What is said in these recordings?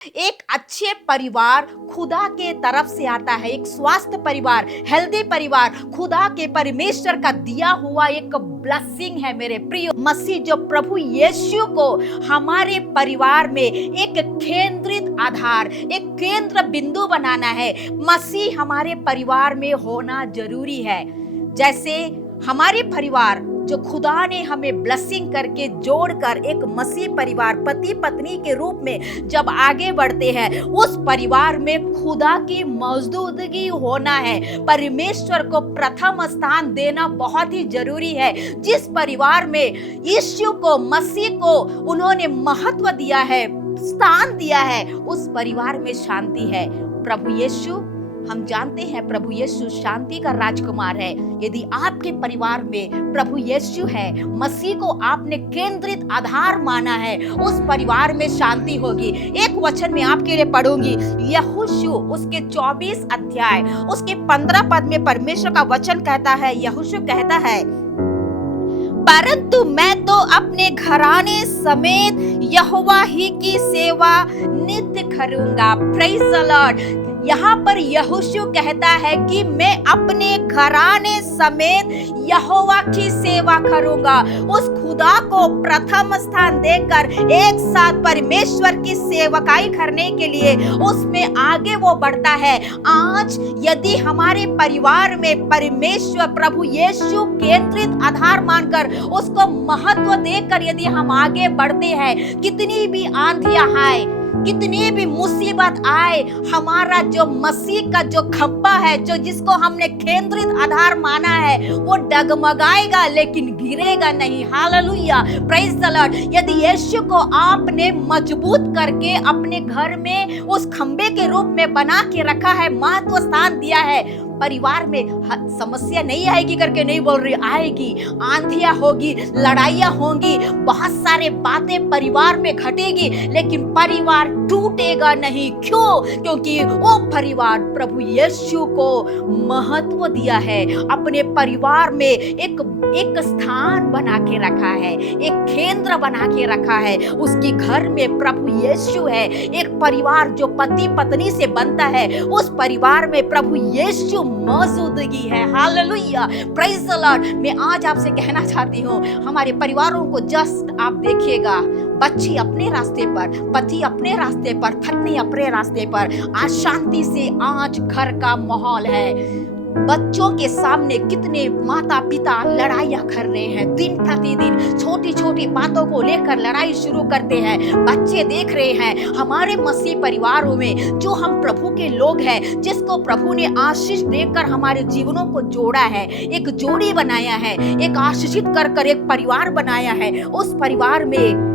एक अच्छे परिवार खुदा के तरफ से आता है। एक स्वस्थ परिवार, हेल्दी परिवार खुदा के परमेश्वर का दिया हुआ एक ब्लेसिंग है। मेरे प्रिय मसीह जो प्रभु यीशु को हमारे परिवार में एक केंद्रित आधार, एक केंद्र बिंदु बनाना है। मसीह हमारे परिवार में होना जरूरी है। जैसे हमारे परिवार जो खुदा ने हमें ब्लेसिंग करके जोड़कर एक मसीह परिवार, पति पत्नी के रूप में जब आगे बढ़ते हैं, उस परिवार में खुदा की मौजूदगी होना है। परमेश्वर को प्रथम स्थान देना बहुत ही जरूरी है। जिस परिवार में यीशु को, मसीह को उन्होंने महत्व दिया है, स्थान दिया है, उस परिवार में शांति है। प्रभु यीशु, हम जानते हैं प्रभु यीशु शांति का राजकुमार है। यदि आपके परिवार में प्रभु यीशु है, मसीह को आपने केंद्रित आधार माना है, उस परिवार में शांति होगी। एक वचन में आपके लिए पढ़ूंगी, यहोशू उसके 24 अध्याय उसके 15 पद में परमेश्वर का वचन कहता है। यहोशू कहता है, परंतु मैं तो अपने घराने समेत यहोवा ही की सेवा नित्य करूंगा। Praise the Lord. यहाँ पर यहोशू कहता है कि मैं अपने घराने समेत यहोवा की सेवा करूंगा। उस खुदा को प्रथम स्थान देकर एक साथ परमेश्वर की सेवकाई करने के लिए उसमें आगे वो बढ़ता है। आज यदि हमारे परिवार में परमेश्वर प्रभु यीशु केंद्रित आधार मानकर उसको महत्व देकर यदि हम आगे बढ़ते हैं, कितनी भी आंधियां आए, कितनी भी मुसीबत आए, हमारा जो मसीह का जो खंबा है, जो जिसको हमने केंद्रित आधार माना है, वो डगमगाएगा लेकिन गिरेगा नहीं। Hallelujah, praise the Lord. यदि यीशु को आपने मजबूत करके अपने घर में उस खंबे के रूप में बना के रखा है, महत्व स्थान दिया है, परिवार में समस्या नहीं आएगी करके नहीं बोल रही, आएगी। आंधियां होगी, लड़ाइयां होंगी, बहुत सारे बातें परिवार में घटेगी, लेकिन परिवार टूटेगा नहीं। क्यों? क्योंकि वो परिवार प्रभु यीशु को महत्व दिया है, अपने परिवार में एक स्थान बना के रखा है, एक केंद्र बना के रखा है। उसके घर में प्रभु यीशु है। एक परिवार जो पति पत्नी से बनता है, उस परिवार में प्रभु यीशु मौजूदगी है। Hallelujah, praise the Lord. मैं आज आपसे कहना चाहती हूँ, हमारे परिवारों को जस्ट आप देखिएगा, बच्ची अपने रास्ते पर, पति अपने रास्ते पर, पत्नी अपने रास्ते पर, आज शांति से आज घर का माहौल है। बच्चों के सामने कितने माता पिता लड़ाइयां कर रहे हैं, दिन प्रतिदिन छोटी छोटी बातों को लेकर लड़ाई शुरू करते हैं। बच्चे देख रहे हैं हमारे मसीह परिवारों में, जो हम प्रभु के लोग हैं, जिसको प्रभु ने आशीष देकर हमारे जीवनों को जोड़ा है, एक जोड़ी बनाया है, एक आशीषित कर एक परिवार बनाया है। उस परिवार में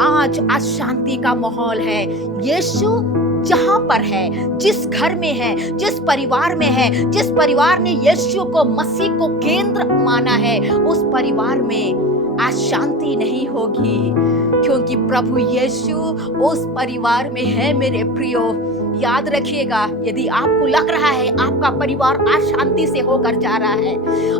आज शांति का माहौल है। यीशु जहां पर है, जिस घर में है, जिस परिवार में है, जिस परिवार ने यीशु को, मसीह को केंद्र माना है, उस परिवार में आज शांति नहीं होगी, क्योंकि प्रभु यीशु उस परिवार में है। मेरे प्रियो, याद रखिएगा, यदि आपको लग रहा है आपका परिवार अशांति से होकर जा रहा है,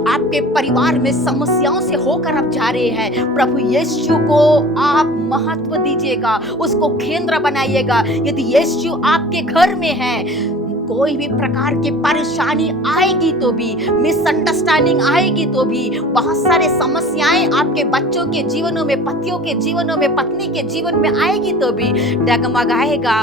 आपके परिवार में समस्याओं से होकर आप जा रहे हैं, प्रभु यीशु को आप महत्व दीजिएगा, उसको केंद्र बनाइएगा। यदि यीशु आपके घर में है, कोई भी प्रकार की परेशानी आएगी तो भी, मिसअंडरस्टैंडिंग आएगी तो भी, बहुत सारे समस्याएं आपके बच्चों के जीवनों में, पतियों के जीवनों में, पत्नी के जीवन में आएगी तो भी डगमगाएगा,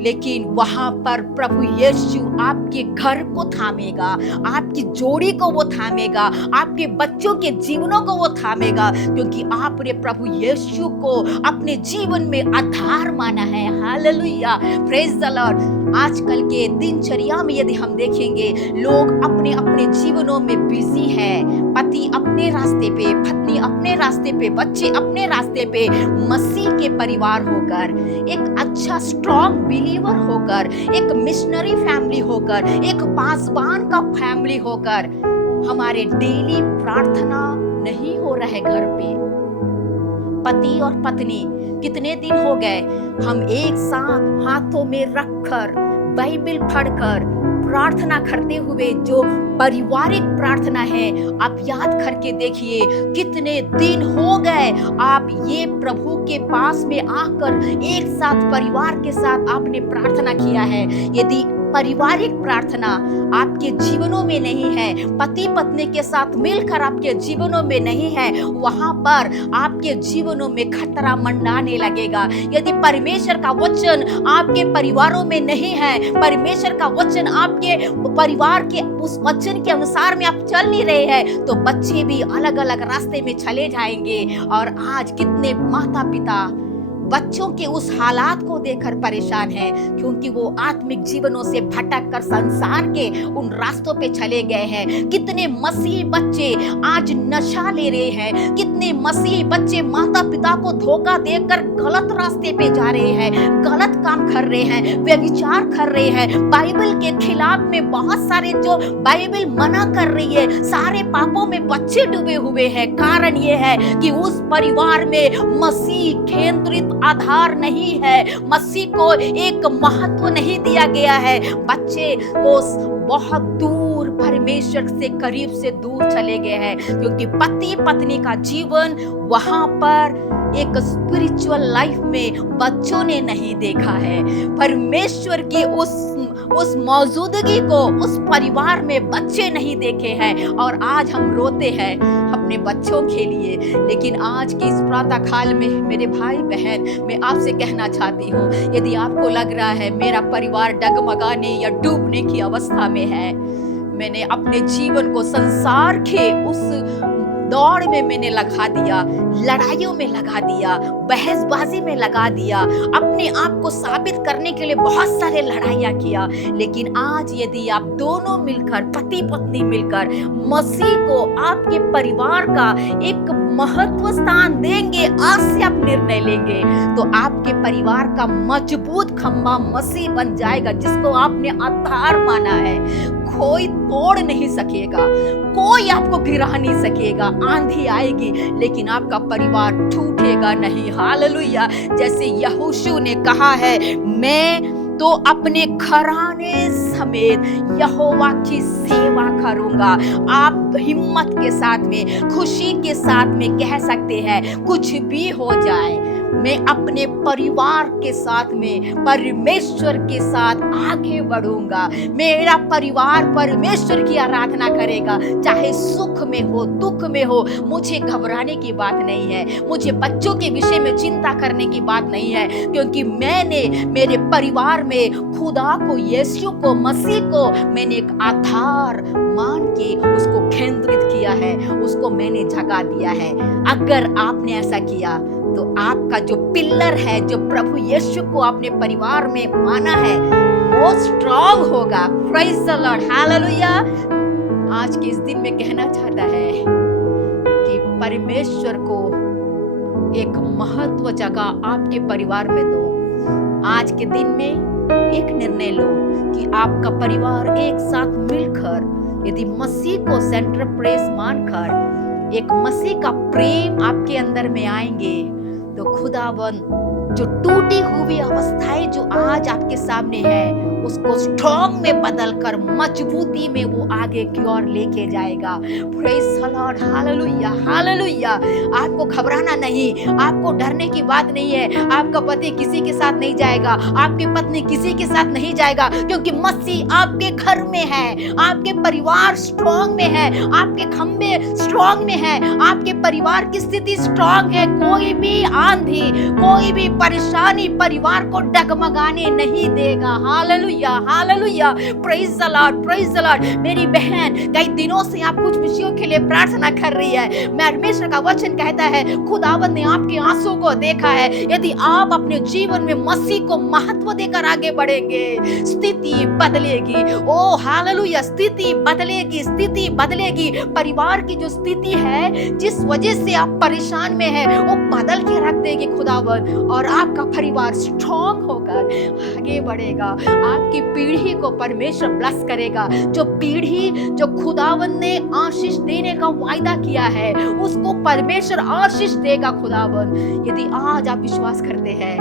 लेकिन वहां पर प्रभु यीशु आपके घर को थामेगा, आपकी जोड़ी को वो थामेगा, आपके बच्चों के जीवनों को वो थामेगा, क्योंकि आपने प्रभु यीशु को अपने जीवन में आधार माना है। Hallelujah, praise the Lord. आजकल के दिनचर्या में यदि हम देखेंगे, लोग अपने अपने जीवनों में बिजी है, पति अपने रास्ते पे, पत्नी अपने रास्ते पे, बच्चे अपने रास्ते पे। मसीह के परिवार होकर, एक अच्छा स्ट्रॉन्ग बिलीवर होकर, एक मिशनरी फैमिली होकर, एक पासवान का फैमिली होकर, हमारे डेली प्रार्थना नहीं हो रहा है घर पे। पति और पत्नी कितने दिन हो गए हम एक साथ हाथों में रखकर, बाइबल पढ़कर प्रार्थना करते हुए जो पारिवारिक प्रार्थना है, आप याद करके देखिए कितने दिन हो गए आप ये प्रभु के पास में आकर एक साथ परिवार के साथ आपने प्रार्थना किया है। यदि पारिवारिक प्रार्थना आपके जीवनों में नहीं है, पति पत्नी के साथ मिलकर आपके जीवनों में नहीं है, वहां पर आपके जीवनों में खतरा मंडराने लगेगा। यदि परमेश्वर का वचन आपके परिवारों में नहीं है, परमेश्वर का वचन आपके परिवार के उस वचन के अनुसार में आप चल नहीं रहे हैं, तो बच्चे भी अलग अलग रास्ते में चले जाएंगे। और आज कितने माता पिता बच्चों के उस हालात को देखकर परेशान है, क्योंकि वो आत्मिक जीवनों से भटक कर संसार के उन रास्तों पे चले गए हैं। कितने मसीही बच्चे आज नशा ले रहे हैं, कितने मसीही बच्चे माता पिता को धोखा देकर गलत रास्ते पे जा रहे हैं, गलत काम कर रहे हैं, व्यभिचार कर रहे हैं, बाइबल के खिलाफ में बहुत सारे जो बाइबल मना कर रही है, सारे पापों में बच्चे डूबे हुए हैं। कारण ये है कि उस परिवार में मसीह केंद्रित आधार नहीं है, मसीह को एक महत्व नहीं दिया गया है। बच्चे को बहुत दूर परमेश्वर से करीब से दूर चले गए हैं, क्योंकि पति पत्नी का जीवन वहां पर एक स्पिरिचुअल लाइफ में बच्चों ने नहीं देखा है। परमेश्वर की उस मौजूदगी को उस परिवार में बच्चे नहीं देखे हैं, और आज हम रोते हैं अपने बच्चों के लिए। लेकिन आज की इस प्रातः काल में मेरे भाई बहन, मैं आपसे कहना चाहती हूँ, यदि आपको लग रहा है मेरा परिवार डगमगाने या डूबने की अवस्था में है, मैंने अपने जीवन को संसार के उस दौड़ में मैंने लगा दिया, लड़ाइयों में लगा दिया, बहसबाजी में लगा दिया, अपने आप को साबित करने के लिए बहुत सारे लड़ाइयाँ किया। लेकिन आज यदि आप दोनों मिलकर, पति पत्नी मिलकर मसीह को आपके परिवार का एक महत्व स्थान देंगे, आज से आप निर्णय लेंगे, तो आपके परिवार का मजबूत खंभा मसीह बन जाएगा, जिसको आपने आधार माना है। कोई तोड़ नहीं सकेगा, कोई आपको गिरा नहीं सकेगा। आंधी आएगी लेकिन आपका परिवार टूटेगा नहीं। हालेलुया। जैसे यहोशू ने कहा है, मैं तो अपने घराने समेत यहोवा की सेवा करूंगा। आप हिम्मत के साथ में, खुशी के साथ में कह सकते हैं, कुछ भी हो जाए, मैं अपने परिवार के साथ में परमेश्वर के साथ आगे बढ़ूंगा। मेरा परिवार परमेश्वर की आराधना करेगा, चाहे सुख में हो दुख में हो। मुझे घबराने की बात नहीं है, मुझे बच्चों के विषय में चिंता करने की बात नहीं है, क्योंकि मैंने मेरे परिवार में खुदा को, यीशु को, मसीह को मैंने एक आधार मान के उसको केंद्रित किया है, उसको मैंने जगा दिया है। अगर आपने ऐसा किया तो आपका जो पिलर है, जो प्रभु यीशु को आपने परिवार में माना है, वो स्ट्रांग होगा। Praise the Lord, hallelujah. आज के इस दिन में कहना चाहता है कि परमेश्वर को एक महत्व जगह आपके परिवार में दो। आज के दिन में एक निर्णय लो कि आपका परिवार एक साथ मिलकर, यदि मसीह को सेंटर प्लेस मानकर एक मसीह का प्रेम आपके अंदर में आएंगे, तो खुदावन जो टूटी हुई अवस्थाएं जो आज आपके सामने है, उसको स्ट्रॉन्ग में बदलकर मजबूती में वो आगे की ओर लेके जाएगा। Praise the Lord, hallelujah, hallelujah. आपको घबराना नहीं, आपको डरने की बात नहीं है। आपका पति किसी के साथ नहीं जाएगा, आपकी पत्नी किसी के साथ नहीं जाएगा, क्योंकि मसीह आपके घर में है, आपके परिवार स्ट्रॉन्ग में है, आपके खंबे स्ट्रॉन्ग में है, आपके परिवार की स्थिति स्ट्रॉन्ग है। कोई भी आंधी, कोई भी परेशानी परिवार को डगमगाने नहीं देगा। Hallelujah, hallelujah. Praise the Lord, praise the Lord. मेरी बहन, कई दिनों से आप कुछ विषयों के लिए प्रार्थना कर रही है। परमेश्वर का वचन कहता है, खुदावंद ने आपके आंसू को देखा है। यदि आप अपने जीवन में मसीह को महत्व देकर आगे बढ़ेंगे, स्थिति बदलेगी। ओ हालेलुया, स्थिति बदलेगी, स्थिति बदलेगी। परिवार की जो स्थिति है, जिस वजह से आप परेशान में है, वो बदल के रख देगी खुदावंद, और आपका परिवार स्ट्रॉन्ग होकर आगे बढ़ेगा। आपकी पीढ़ी को परमेश्वर ब्लेस करेगा। जो पीढ़ी जो खुदावंद ने आशीष देने का वायदा किया है, उसको परमेश्वर आशीष देगा खुदावंद। यदि आज आप विश्वास करते हैं,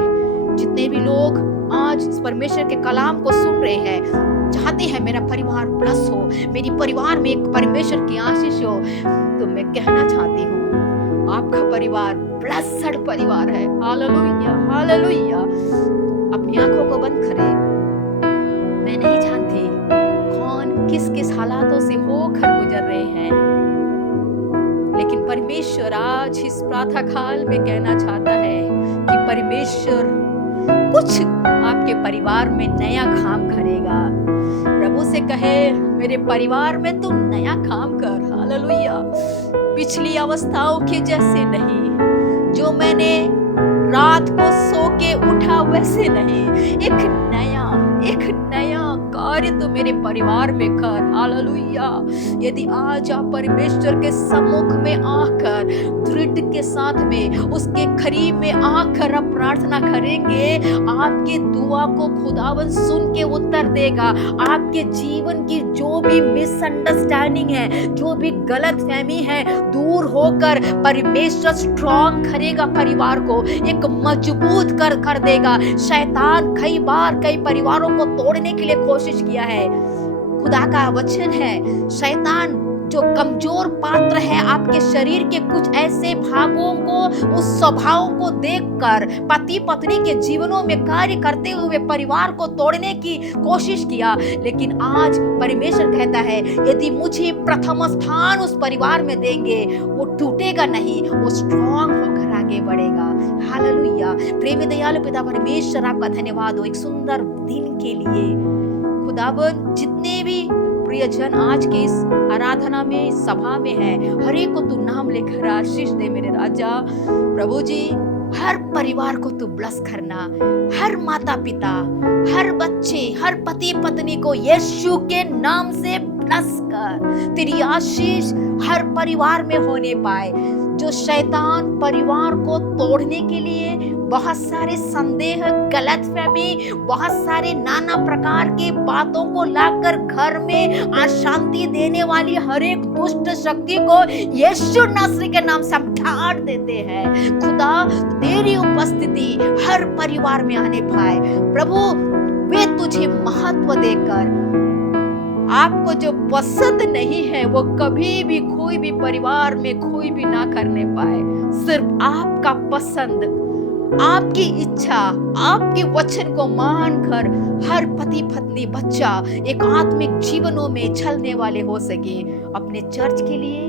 जितने भी लोग आज इस परमेश्वर के कलाम को सुन रहे हैं, चाहते चाहते हैं मेरा परिवार ब्लस हो, मेरी परिवार में एक परमेश्वर की आशीष हो, तो मैं कहना चाहती हूँ आपका परिवार ब्लेस्ड परिवार है। Hallelujah, hallelujah. अपनी आंखों को बंद करें। मैं नहीं जानती कौन किस किस हालातों से होकर गुजर रहे हैं, लेकिन परमेश्वर आज इस प्रातः काल में कहना चाहता है कि परमेश्वर कुछ आपके परिवार में नया काम करेगा। प्रभु से कहे मेरे परिवार में तू नया काम कर। हालेलुया। पिछली अवस्थाओं के जैसे नहीं, जो मैंने रात को सो के उठा वैसे नहीं, एक नया कार्य तो मेरे परिवार में कर। हालेलुया। यदि आज आप परमेश्वर के सम्मुख में आकर दृढ़ के साथ में उसके करीब में आकर आप प्रार्थना करेंगे, आपके दुआ को खुदावन सुन के उत्तर देगा। आपके जीवन की जो भी मिसअंडरस्टैंडिंग है, जो भी गलत फहमी है, दूर होकर परमेश्वर स्ट्रॉन्ग करेगा, परिवार को एक मजबूत कर देगा। शैतान कई बार कई परिवारों को तोड़ने के लिए कोशिश किया है। खुदा का वचन है, शैतान जो कमजोर पात्र है आपके शरीर के कुछ ऐसे भागों को, उस स्वभावों को देखकर पति पत्नी के जीवनों में कार्य करते हुए परिवार को तोड़ने की कोशिश किया। लेकिन आज परमेश्वर कहता है यदि मुझे प्रथम स्थान उस परिवार में देंगे, वो टूटेगा नहीं, वो स्ट्रॉन्ग होकर आगे बढ़ेगा। हालेलुया। प्रेमी दयालु पिता परमेश्वर आपका धन्यवाद हो एक सुंदर दिन के लिए। खुदावन जितने भी प्रियजन आज के इस आराधना में, इस सभा में है, हर एक को तू नाम लेकर आशीष दे मेरे राजा। प्रभु जी हर परिवार को तू ब्लेस करना, हर माता पिता, हर बच्चे, हर पति पत्नी को यीशु के नाम से ब्लेस कर। तेरी आशीष हर परिवार में होने पाए। जो शैतान परिवार को तोड़ने के लिए बहुत सारे संदेह, गलतफहमी, बहुत सारे नाना प्रकार की बातों को लाकर घर में अशांति देने वाली हर एक दुष्ट शक्ति को यीशु नासरी के नाम से हम ढांढ देते हैं। खुदा तेरी उपस्थिति हर परिवार में आने पाए। प्रभु वे तुझे महत्व देकर, आपको जो पसंद नहीं है वो कभी भी कोई भी परिवार में कोई भी ना करने पाए। सिर्फ आपका पसंद, आपकी इच्छा, आपके वचन को मानकर हर पति पत्नी बच्चा एक आत्मिक जीवनों में चलने वाले हो सके। अपने चर्च के लिए,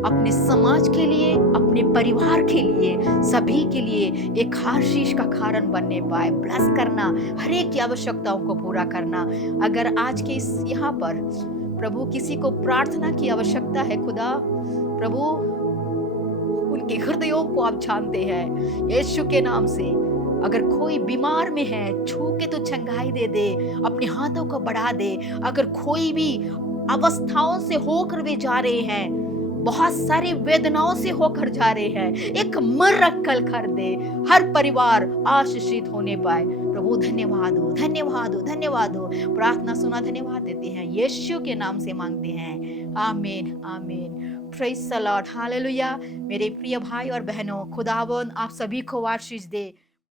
अपने समाज के लिए, अपने परिवार के लिए, सभी के लिए एक आशीष का कारण बनने पाए। ब्लेस करना, हर एक की आवश्यकताओं को पूरा करना। अगर आज के इस यहाँ पर प्रभु किसी को प्रार्थना की आवश्यकता है, खुदा प्रभु उनके हृदयों को आप जानते हैं। यीशु के नाम से अगर कोई बीमार में है, छू के तो चंगाई दे दे, अपने हाथों को बढ़ा दे। अगर कोई भी अवस्थाओं से होकर वे जा रहे हैं, बहुत सारी वेदनाओं से होकर जा रहे हैं, एक मिरेकल कर दे, हर परिवार आशीषित होने पाए। प्रभु धन्यवाद हो, धन्यवाद हो, धन्यवाद हो। प्रार्थना सुना, धन्यवाद देते हैं, यीशु के नाम से मांगते हैं। आमीन, आमीन। Praise the Lord, hallelujah. मेरे प्रिय भाई और बहनों, खुदावंद आप सभी को आशीष दे।